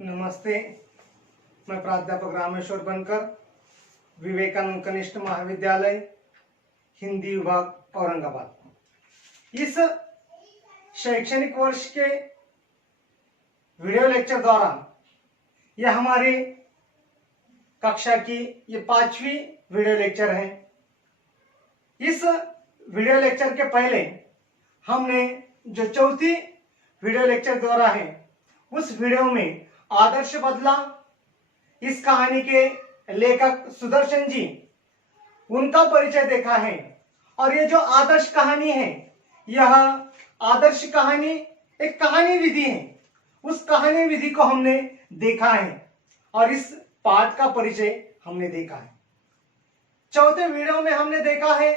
नमस्ते, मैं प्राध्यापक रामेश्वर बनकर, विवेकानंद कनिष्ठ महाविद्यालय, हिंदी विभाग औरंगाबाद। इस शैक्षणिक वर्ष के वीडियो लेक्चर द्वारा यह हमारी कक्षा की ये 5वीं वीडियो लेक्चर है। इस वीडियो लेक्चर के पहले हमने जो चौथी वीडियो लेक्चर द्वारा है उस वीडियो में आदर्श बदला, इस कहानी के लेखक सुदर्शन जी, उनका परिचय देखा है। और ये जो आदर्श कहानी है, यह आदर्श कहानी एक कहानी विधि है। उस कहानी विधि को हमने देखा है और इस पाठ का परिचय हमने देखा है। चौथे वीडियो में हमने देखा है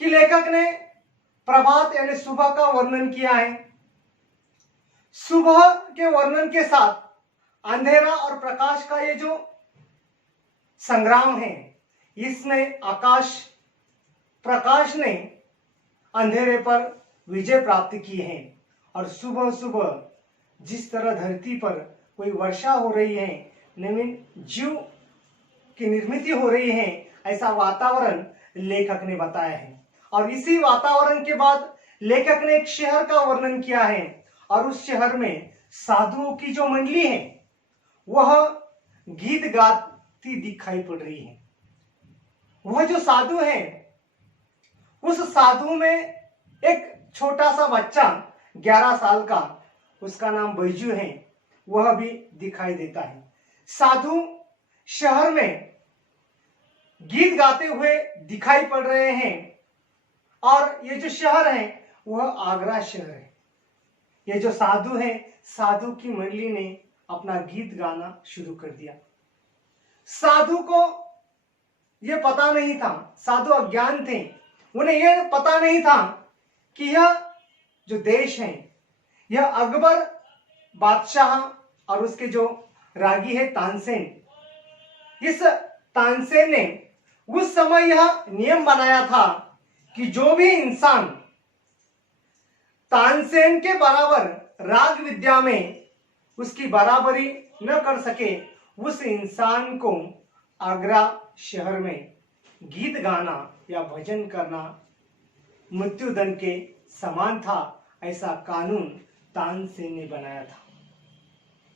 कि लेखक ने प्रभात यानी सुबह का वर्णन किया है। सुबह के वर्णन के साथ अंधेरा और प्रकाश का ये जो संग्राम है, इसमें प्रकाश ने अंधेरे पर विजय प्राप्त की है। और सुबह सुबह जिस तरह धरती पर कोई वर्षा हो रही है, नवीन जीव की निर्मित हो रही है, ऐसा वातावरण लेखक ने बताया है। और इसी वातावरण के बाद लेखक ने एक शहर का वर्णन किया है और उस शहर में साधुओं की जो मंडली है वह गीत गाती दिखाई पड़ रही है। वह जो साधु है, उस साधु में एक छोटा सा बच्चा 11 साल का, उसका नाम बैजू है, वह भी दिखाई देता है। साधु शहर में गीत गाते हुए दिखाई पड़ रहे हैं और ये जो शहर है वह आगरा शहर है। ये जो साधु है, साधु की मंडली ने अपना गीत गाना शुरू कर दिया। साधु को यह पता नहीं था, साधु अज्ञान थे, उन्हें यह पता नहीं था कि यह जो देश है यह अकबर बादशाह और उसके जो रागी है तानसेन, इस तानसेन ने उस समय यह नियम बनाया था कि जो भी इंसान तानसेन के बराबर राग विद्या में उसकी बराबरी न कर सके, उस इंसान को आगरा शहर में गीत गाना या भजन करना मृत्युदंड के समान था। ऐसा कानून तानसेन ने बनाया था।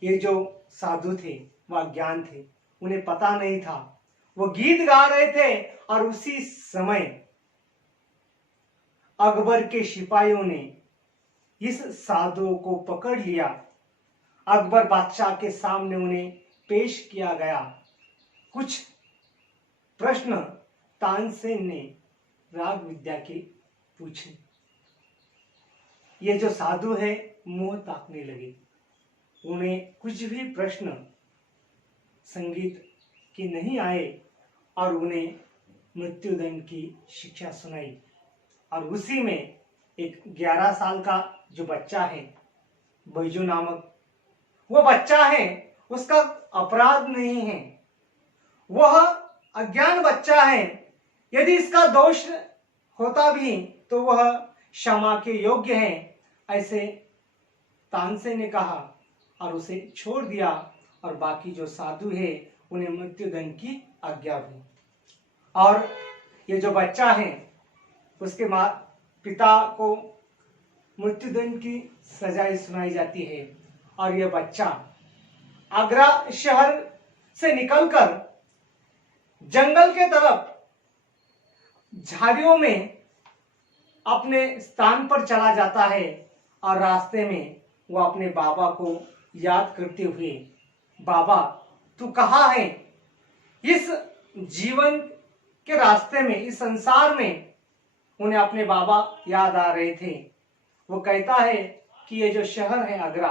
ये जो साधु थे वह अज्ञान थे, उन्हें पता नहीं था। वो गीत गा रहे थे और उसी समय अकबर के सिपाहियों ने इस साधु को पकड़ लिया। अकबर बादशाह के सामने उन्हें पेश किया गया। कुछ प्रश्न तानसेन ने राग विद्या के पूछे। ये जो साधु है मुंह ताकने लगे। उन्हें कुछ भी प्रश्न संगीत के नहीं आए और उन्हें मृत्युदंड की शिक्षा सुनाई। और उसी में एक 11 साल का जो बच्चा है, बैजू नामक, वो बच्चा है, उसका अपराध नहीं है, वह अज्ञान बच्चा है। यदि इसका दोष होता भी तो वह क्षमा के योग्य है, ऐसे तानसेन ने कहा और उसे छोड़ दिया। और बाकी जो साधु है उन्हें मृत्युदंड की आज्ञा हुई। और ये जो बच्चा है उसके पिता को मृत्युदंड की सजाएं सुनाई जाती है। और यह बच्चा आगरा शहर से निकलकर जंगल के तरफ झाड़ियों में अपने स्थान पर चला जाता है। और रास्ते में वो अपने बाबा को याद करते हुए, बाबा तू कहाँ है? इस जीवन के रास्ते में, इस संसार में उन्हें अपने बाबा याद आ रहे थे। वो कहता है कि ये जो शहर है आगरा,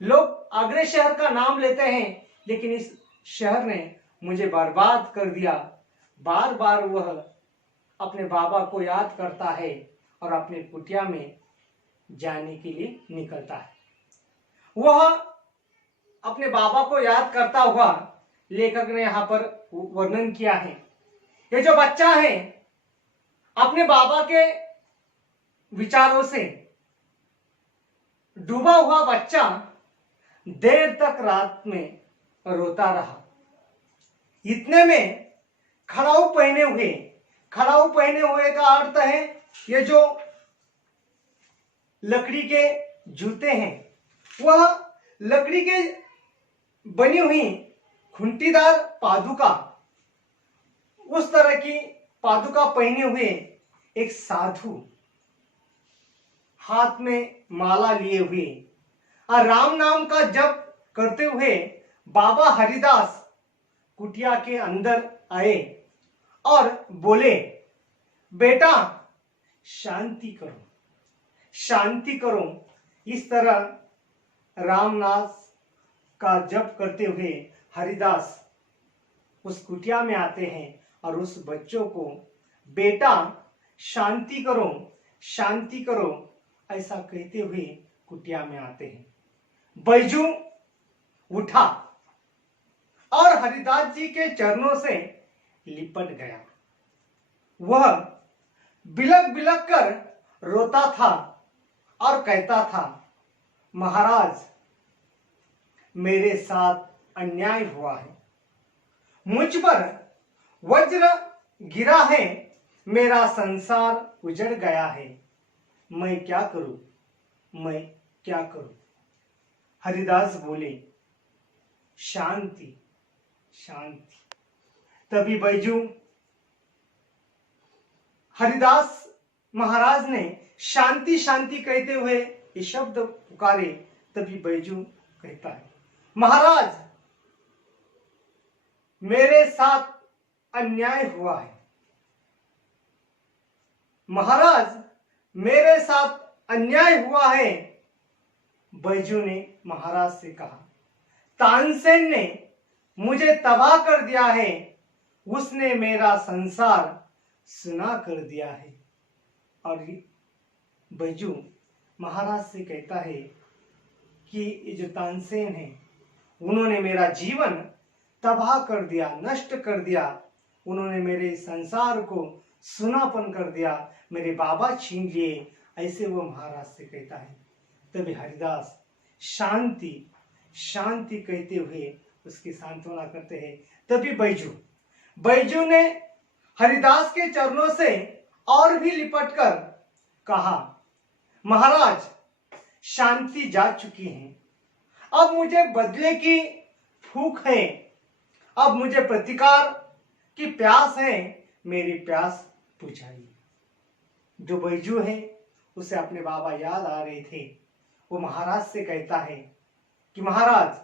लोग आगरे शहर का नाम लेते हैं, लेकिन इस शहर ने मुझे बर्बाद कर दिया। बार बार वह अपने बाबा को याद करता है और अपने कुटिया में जाने के लिए निकलता है। वह अपने बाबा को याद करता हुआ लेखक ने यहाँ पर वर्णन किया है। ये जो बच्चा है अपने बाबा के विचारों से डूबा हुआ बच्चा देर तक रात में रोता रहा। इतने में खड़ाऊ पहने हुए का अर्थ है ये जो लकड़ी के जूते हैं, वह लकड़ी के बनी हुई खूंटीदार पादुका, उस तरह की पादुका पहने हुए एक साधु, हाथ में माला लिए हुए और राम नाम का जप करते हुए बाबा हरिदास कुटिया के अंदर आए और बोले, बेटा शांति करो, शांति करो। इस तरह रामनाथ का जप करते हुए हरिदास उस कुटिया में आते हैं और उस बच्चों को बेटा शांति करो, शांति करो ऐसा कहते हुए कुटिया में आते हैं। बैजू उठा और हरिदास जी के चरणों से लिपट गया। वह बिलक बिलक कर रोता था और कहता था, महाराज मेरे साथ अन्याय हुआ है, मुझ पर वज्र गिरा है, मेरा संसार उजड़ गया है, मैं क्या करूं, मैं क्या करूं। हरिदास बोले, शांति शांति। तभी बैजू हरिदास महाराज ने शांति शांति कहते हुए ये शब्द पुकारे। तभी बैजू कहता है, महाराज मेरे साथ अन्याय हुआ है, महाराज मेरे साथ अन्याय हुआ है। बैजू ने महाराज से कहा, तानसेन ने मुझे तबाह कर दिया है, उसने मेरा संसार सुना कर दिया है। और बैजू महाराज से कहता है कि ये जो तानसेन है उन्होंने मेरा जीवन तबाह कर दिया, नष्ट कर दिया, उन्होंने मेरे संसार को सुनापन कर दिया, मेरे बाबा छीन लिए, ऐसे वो महाराज से कहता है। तभी हरिदास शांति शांति कहते हुए उसकी सांत्वना करते हैं। तभी बैजू ने हरिदास के चरणों से और भी लिपट कर कहा, महाराज शांति जा चुकी है, अब मुझे बदले की भूख है, अब मुझे प्रतिकार की प्यास है, मेरी प्यास बुझाइए। जो बैजू है उसे अपने बाबा याद आ रहे थे। वो महाराज से कहता है कि महाराज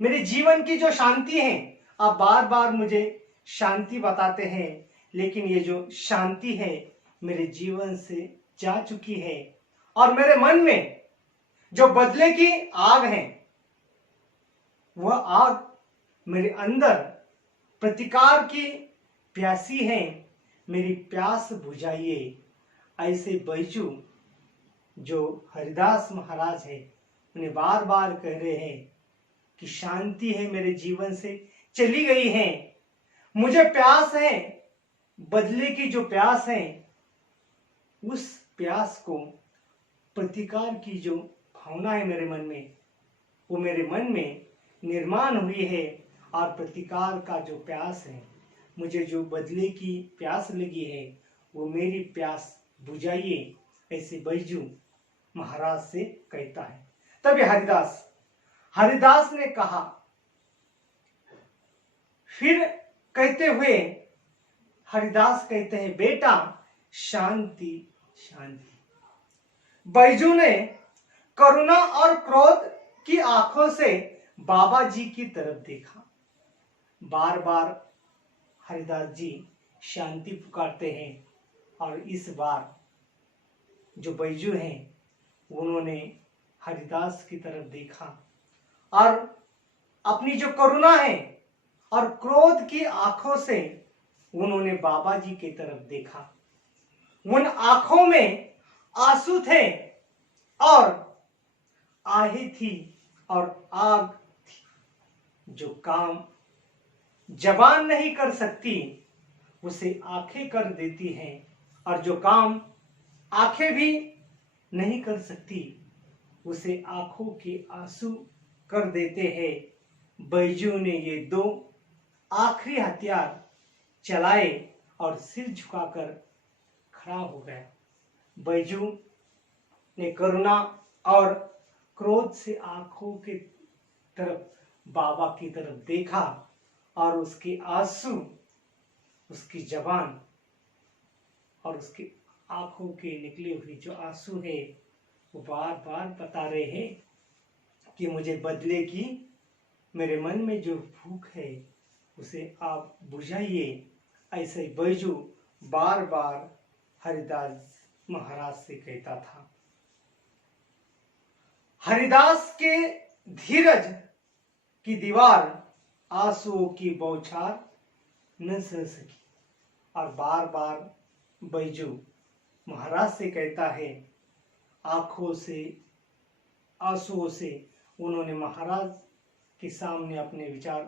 मेरे जीवन की जो शांति है, आप बार बार मुझे शांति बताते हैं, लेकिन ये जो शांति है मेरे जीवन से जा चुकी है और मेरे मन में जो बदले की आग है, वह आग मेरे अंदर प्रतिकार की प्यासी है, मेरी प्यास बुझाइए। ऐसे बैजू जो हरिदास महाराज है उन्हें बार बार कह रहे हैं कि शांति है मेरे जीवन से चली गई है, मुझे प्यास है, बदले की जो प्यास है, उस प्यास को प्रतिकार की जो भावना है मेरे मन में, वो मेरे मन में निर्माण हुई है। और प्रतिकार का जो प्यास है, मुझे जो बदले की प्यास लगी है, वो मेरी प्यास बुझाइए, ऐसे बैजू महाराज से कहता है। तभी हरिदास ने कहा, फिर कहते हुए हरिदास कहते हैं, बेटा शांति शांति। बैजू ने करुणा और क्रोध की आंखों से बाबा जी की तरफ देखा। बार बार हरिदास जी शांति पुकारते हैं और इस बार जो बैजू हैं उन्होंने हरिदास की तरफ देखा और अपनी जो करुणा है और क्रोध की आंखों से उन्होंने बाबा जी की तरफ देखा। उन आंखों में आंसू थे और आहें थी और आग थी। जो काम जबान नहीं कर सकती उसे आंखें कर देती हैं, और जो काम आंखें भी नहीं कर सकती उसे आंखों के आंसू कर देते हैं। बैजू ने ये दो आखिरी हथियार चलाए और सिर झुकाकर खड़ा हो गया। बैजू ने करुणा और क्रोध से आंखों की तरफ बाबा की तरफ देखा और उसके आंसू, उसकी जबान और उसकी आंखों के निकले हुए जो आंसू है वो बार बार बता रहे हैं कि मुझे बदले की, मेरे मन में जो भूख है उसे आप बुझाइए। ऐसे बैजू बार बार हरिदास महाराज से कहता था। हरिदास के धीरज की दीवार आंसुओं की बौछार न सह सकी और बार बार बैजू महाराज से कहता है। आंखों से आंसुओं से उन्होंने महाराज के सामने अपने विचार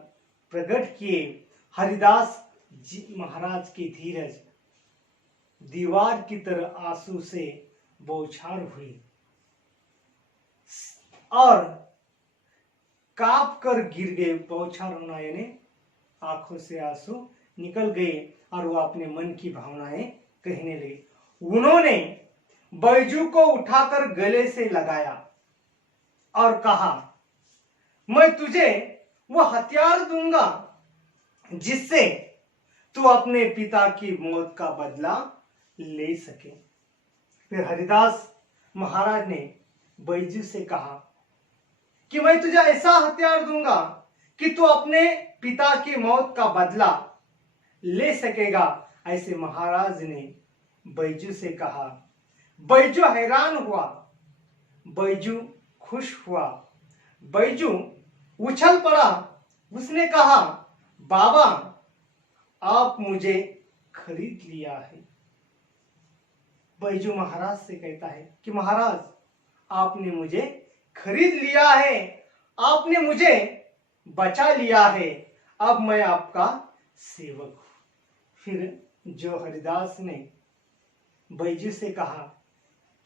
प्रकट किए। हरिदास जी महाराज की धीरज दीवार की तरह आंसू से बौछार हुई और कांप कर गिर गए। बौछार होना यानी आंखों से आंसू निकल गए और वो अपने मन की भावनाएं कहने लगे। उन्होंने बैजू को उठाकर गले से लगाया और कहा, मैं तुझे वो हथियार दूंगा जिससे तू अपने पिता की मौत का बदला ले सके। फिर हरिदास महाराज ने बैजू से कहा कि मैं तुझे ऐसा हथियार दूंगा कि तू अपने पिता की मौत का बदला ले सकेगा। ऐसे महाराज ने बैजू से कहा। बैजू हैरान हुआ, बैजू खुश हुआ, बैजू उछल पड़ा। उसने कहा, बाबा आप मुझे खरीद लिया है। बैजू महाराज से कहता है कि महाराज आपने मुझे खरीद लिया है, आपने मुझे बचा लिया है, अब मैं आपका सेवक हूं। फिर जो हरिदास ने बैजू से कहा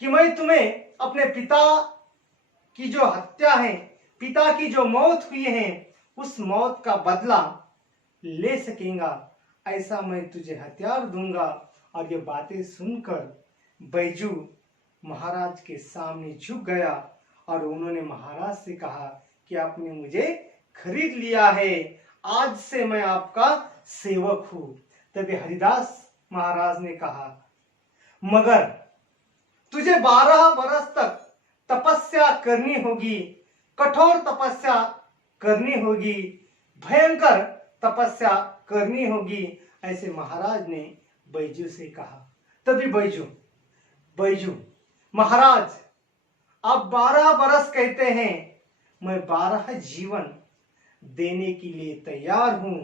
कि मैं तुम्हें अपने पिता की जो हत्या है, पिता की जो मौत हुई है, उस मौत का बदला ले सकेगा, ऐसा मैं तुझे हथियार दूंगा। और ये बातें सुनकर बैजू महाराज के सामने झुक गया और उन्होंने महाराज से कहा कि आपने मुझे खरीद लिया है, आज से मैं आपका सेवक हूं। तभी हरिदास महाराज ने कहा, मगर तुझे 12 बरस तक तपस्या करनी होगी, कठोर तपस्या करनी होगी, भयंकर तपस्या करनी होगी, ऐसे महाराज ने बैजू से कहा। तभी बैजू महाराज आप 12 बरस कहते हैं, मैं 12 जीवन देने के लिए तैयार हूं।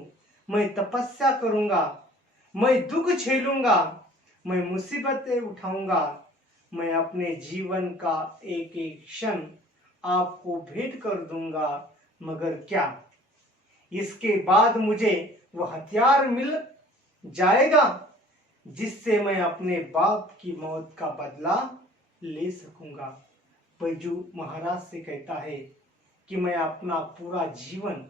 मैं तपस्या करूंगा, मैं दुख झेलूंगा, मैं मुसीबतें उठाऊंगा, मैं अपने जीवन का एक एक क्षण आपको भेंट कर दूंगा। मगर क्या इसके बाद मुझे वह हथियार मिल जाएगा जिससे मैं अपने बाप की मौत का बदला ले सकूंगा? बैजू महाराज से कहता है कि मैं अपना पूरा जीवन,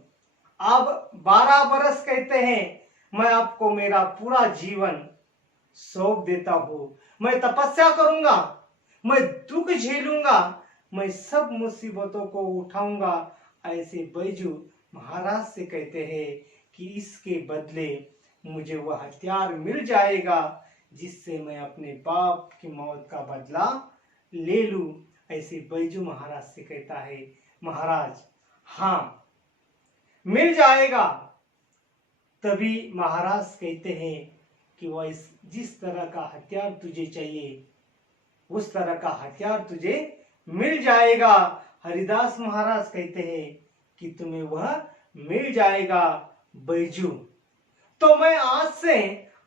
आप 12 बरस कहते हैं, मैं आपको मेरा पूरा जीवन सौंप देता हूं। मैं तपस्या करूंगा, मैं दुख झेलूंगा, मैं सब मुसीबतों को उठाऊंगा। ऐसे बैजू महाराज से कहते हैं कि इसके बदले मुझे वह हथियार मिल जाएगा जिससे मैं अपने बाप की मौत का बदला ले लूं। ऐसे बैजू महाराज से कहता है, महाराज हाँ मिल जाएगा। तभी महाराज कहते हैं कि वह जिस तरह का हथियार तुझे चाहिए उस तरह का हथियार तुझे मिल जाएगा। हरिदास महाराज कहते हैं कि तुम्हें वह मिल जाएगा। बैजू तो मैं आज से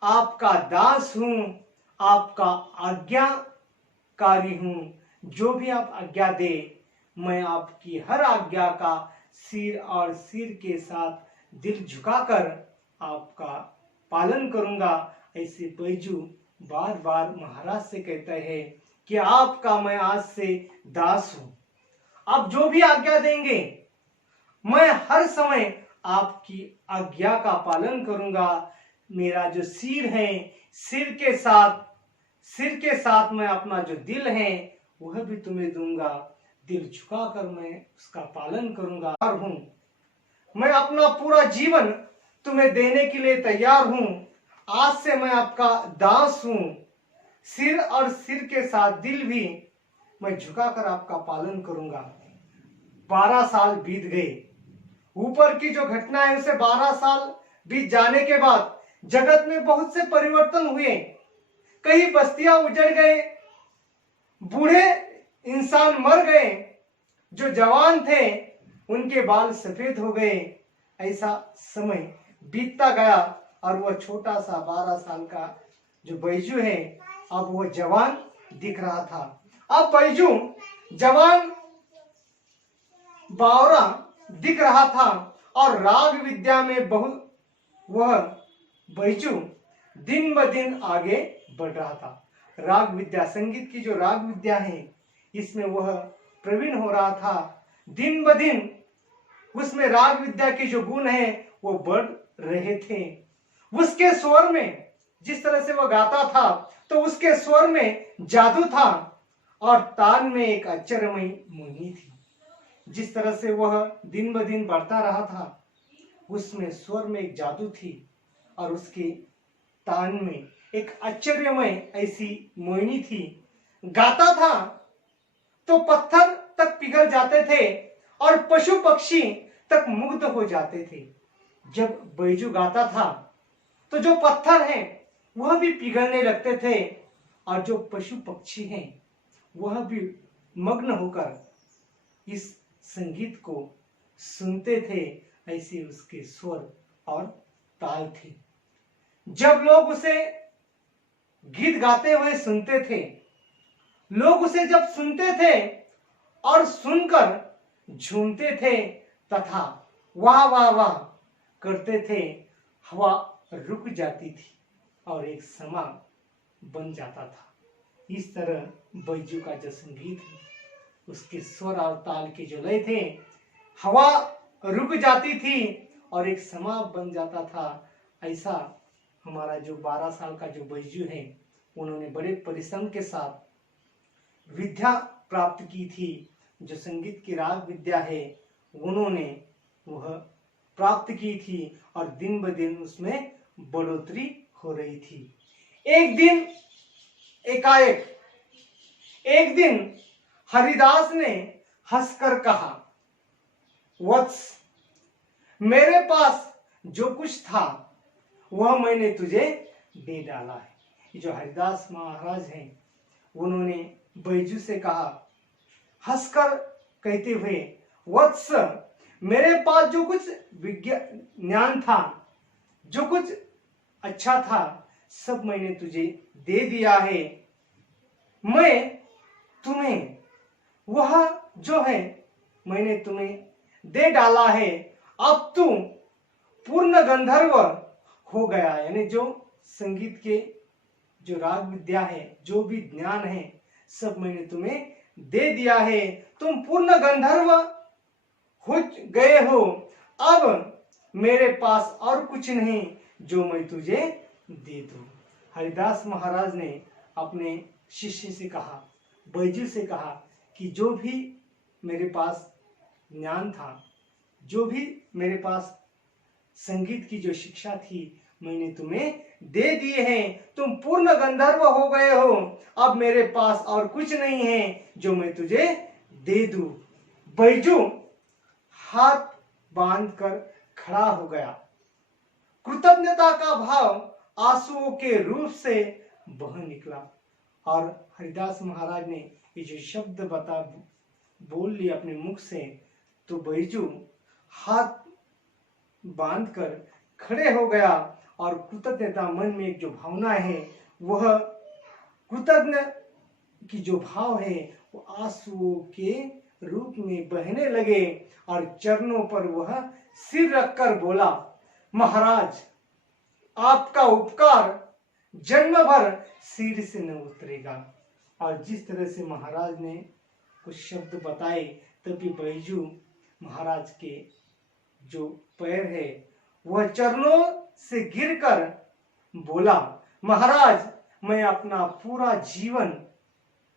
आपका दास हूं, आपका आज्ञाकारी हूं। जो भी आप आज्ञा दे मैं आपकी हर आज्ञा का सिर और सिर के साथ दिल झुकाकर आपका पालन करूंगा। ऐसे बैजू बार बार महाराज से कहता है कि आपका मैं आज से दास हूं, आप जो भी आज्ञा देंगे मैं हर समय आपकी आज्ञा का पालन करूंगा। मेरा जो सिर है, सिर के साथ मैं अपना जो दिल है वह भी तुम्हें दूंगा। दिल झुकाकर मैं उसका पालन करूंगा। और हूं मैं अपना पूरा जीवन तुम्हें देने के लिए तैयार हूं। आज से मैं आपका दास हूं। सिर और सिर के साथ दिल भी मैं झुकाकर आपका पालन करूंगा। 12 साल बीत गए। ऊपर की जो घटना है उसे 12 साल बीत जाने के बाद जगत में बहुत से परिवर्तन हुए। कई बस्तियां उजड़ गए, बूढ़े इंसान मर गए, जो जवान थे उनके बाल सफेद हो गए। ऐसा समय बीतता गया और वह छोटा सा 12 साल का जो बैजू है अब वो जवान दिख रहा था। अब बैजू जवान बावरा दिख रहा था और राग विद्या में बहुत वह बैजू दिन ब दिन आगे बढ़ रहा था। राग विद्या, संगीत की जो राग विद्या है इसमें वह प्रवीण हो रहा था। दिन ब दिन उसमें राग विद्या के जो गुण है वो बढ़ रहे थे। उसके स्वर में जिस तरह से वह गाता था तो उसके स्वर में जादू था और तान में एक आश्चर्यमयी मोहिनी थी। जिस तरह से वह दिन ब दिन बढ़ता रहा था उसमें स्वर में एक जादू थी और उसके तान में एक आश्चर्यमय ऐसी मोहिनी थी। गाता था तो पत्थर तक पिघल जाते थे और पशु पक्षी तक मुग्ध हो जाते थे। जब बैजू गाता था तो जो पत्थर हैं वह भी पिघलने लगते थे और जो पशु पक्षी हैं वह भी मग्न होकर इस संगीत को सुनते थे। ऐसे उसके स्वर और ताल थे। जब लोग उसे गीत गाते हुए सुनते थे, लोग उसे जब सुनते थे और सुनकर झूमते थे तथा वाह वाह वाह करते थे, हवा रुक जाती थी और एक समा बन जाता था। इस तरह बैजू का जो संगीत है उसके स्वर और ताल के जो लय थे, हवा रुक जाती थी और एक समा बन जाता था। ऐसा हमारा जो 12 साल का जो बैजू है उन्होंने बड़े परिश्रम के साथ विद्या प्राप्त की थी। जो संगीत की राग विद्या है उन्होंने वह प्राप्त की थी और दिन ब दिन उसमें बढ़ोतरी हो रही थी। एक दिन एकाएक एक दिन हरिदास ने हंसकर कहा, वत्स, मेरे पास जो कुछ था वह मैंने तुझे दे डाला है। ये जो हरिदास महाराज हैं उन्होंने बैजू से कहा, हंसकर कहते हुए, वत्स, मेरे पास जो कुछ ज्ञान था, जो कुछ अच्छा था, सब मैंने तुझे दे दिया है। मैं तुम्हें वह जो है मैंने तुम्हें दे डाला है। अब तू पूर्ण गंधर्व हो गया। यानी जो संगीत के जो राग विद्या है, जो भी ज्ञान है, सब मैंने तुम्हें दे दिया है। तुम पूर्ण गंधर्व हो गए हो। अब मेरे पास और कुछ नहीं जो मैं तुझे दे दूं। हरिदास महाराज ने अपने शिष्य से कहा, बैजू से कहा कि जो भी मेरे पास ज्ञान था, जो भी मेरे पास संगीत की जो शिक्षा थी, मैंने तुम्हें दे दिए हैं। तुम पूर्ण गंधर्व हो गए हो। अब मेरे पास और कुछ नहीं है जो मैं तुझे दे दूं। बैजू हाथ बांधकर खड़ा हो गया। कृतज्ञता का भाव आंसुओं के रूप से बह निकला और हरिदास महाराज ने ये जो शब्द बोल लिए अपने मुख से, तो बैजू हाथ बांधकर खड़े हो गया और कृतज्ञता मन में एक जो भावना है, वह कृतज्ञ की जो भाव है वो आंसुओं के रूप में बहने लगे और चरणों पर वह सिर रखकर बोला, महाराज, आपका उपकार जन्म भर सिर से न उतरेगा। और जिस तरह से महाराज ने कुछ शब्द बताए तभी बैजू महाराज के जो पैर है वह चरणों से गिरकर बोला, महाराज मैं अपना पूरा जीवन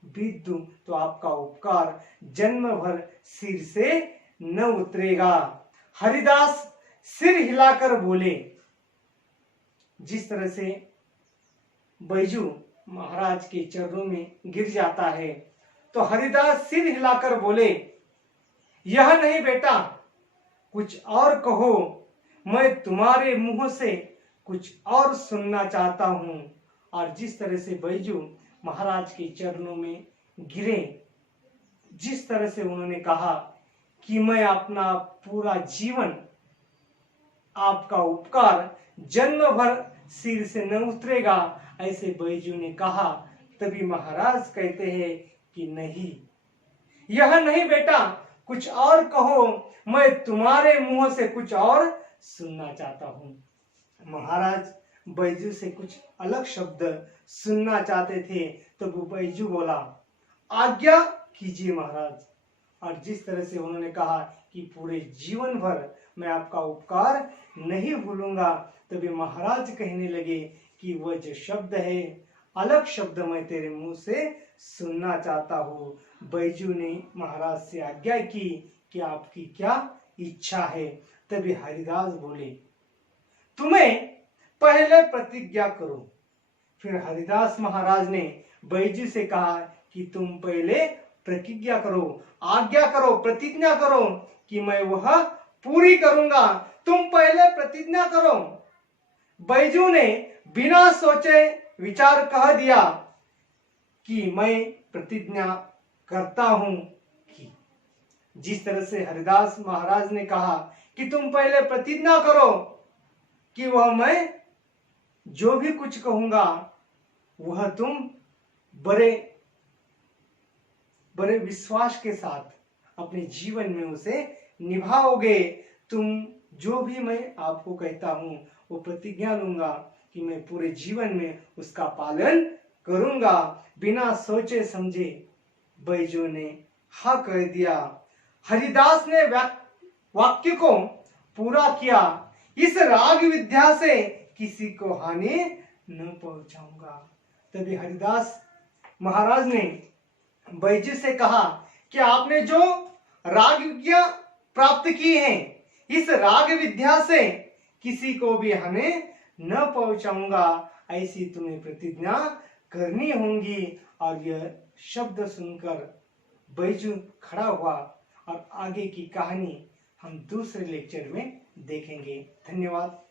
बीत दूं तो आपका उपकार जन्म भर सिर से न उतरेगा। हरिदास सिर हिलाकर बोले। जिस तरह से बैजू महाराज के चरणों में गिर जाता है तो हरिदास सिर हिलाकर बोले, यह नहीं बेटा, कुछ और कहो, मैं तुम्हारे मुंह से कुछ और सुनना चाहता हूं। और जिस तरह से बैजू महाराज के चरणों में गिरे, जिस तरह से उन्होंने कहा कि मैं अपना पूरा जीवन आपका उपकार जन्म भर सिर से न उतरेगा, ऐसे बैजू ने कहा। तभी महाराज कहते हैं कि नहीं, यह नहीं बेटा, कुछ और कहो, मैं तुम्हारे मुंह से कुछ और सुनना चाहता हूं। महाराज बैजू से कुछ अलग शब्द सुनना चाहते थे, तो वो बैजू बोला, आज्ञा कीजिए महाराज। और जिस तरह से उन्होंने कहा कि पूरे जीवन भर मैं आपका उपकार नहीं भूलूंगा, तभी महाराज कहने लगे कि वह जो शब्द है, अलग शब्द मैं तेरे मुंह से सुनना चाहता हूँ। बैजू ने महाराज से आज्ञा की कि आपकी क्या इच्छा है। तभी हरिदास बोले, तुम्हें पहले प्रतिज्ञा करो। फिर हरिदास महाराज ने बैजू से कहा कि तुम पहले प्रतिज्ञा करो, आज्ञा करो, प्रतिज्ञा करो कि मैं वह पूरी करूंगा। तुम पहले प्रतिज्ञा करो। बैजू ने बिना सोचे विचार कह दिया कि मैं प्रतिज्ञा करता हूं। कि जिस तरह से हरिदास महाराज ने कहा कि तुम पहले प्रतिज्ञा करो कि वह मैं जो भी कुछ कहूंगा वह तुम बड़े बड़े विश्वास के साथ अपने जीवन में उसे निभाओगे। तुम जो भी मैं आपको कहता हूं वो प्रतिज्ञा लूंगा कि मैं पूरे जीवन में उसका पालन करूंगा। बिना सोचे समझे बैजू ने हाँ कह दिया। हरिदास ने वाक्य को पूरा किया, इस राग विद्या से किसी को हानि न पहुंचाऊंगा। तभी हरिदास महाराज ने बैजू से कहा कि आपने जो राग विद्या प्राप्त की है, इस राग विद्या से किसी को भी हानि न पहुंचाऊंगा, ऐसी तुम्हें प्रतिज्ञा करनी होगी। और यह शब्द सुनकर बैजू खड़ा हुआ। और आगे की कहानी हम दूसरे लेक्चर में देखेंगे। धन्यवाद।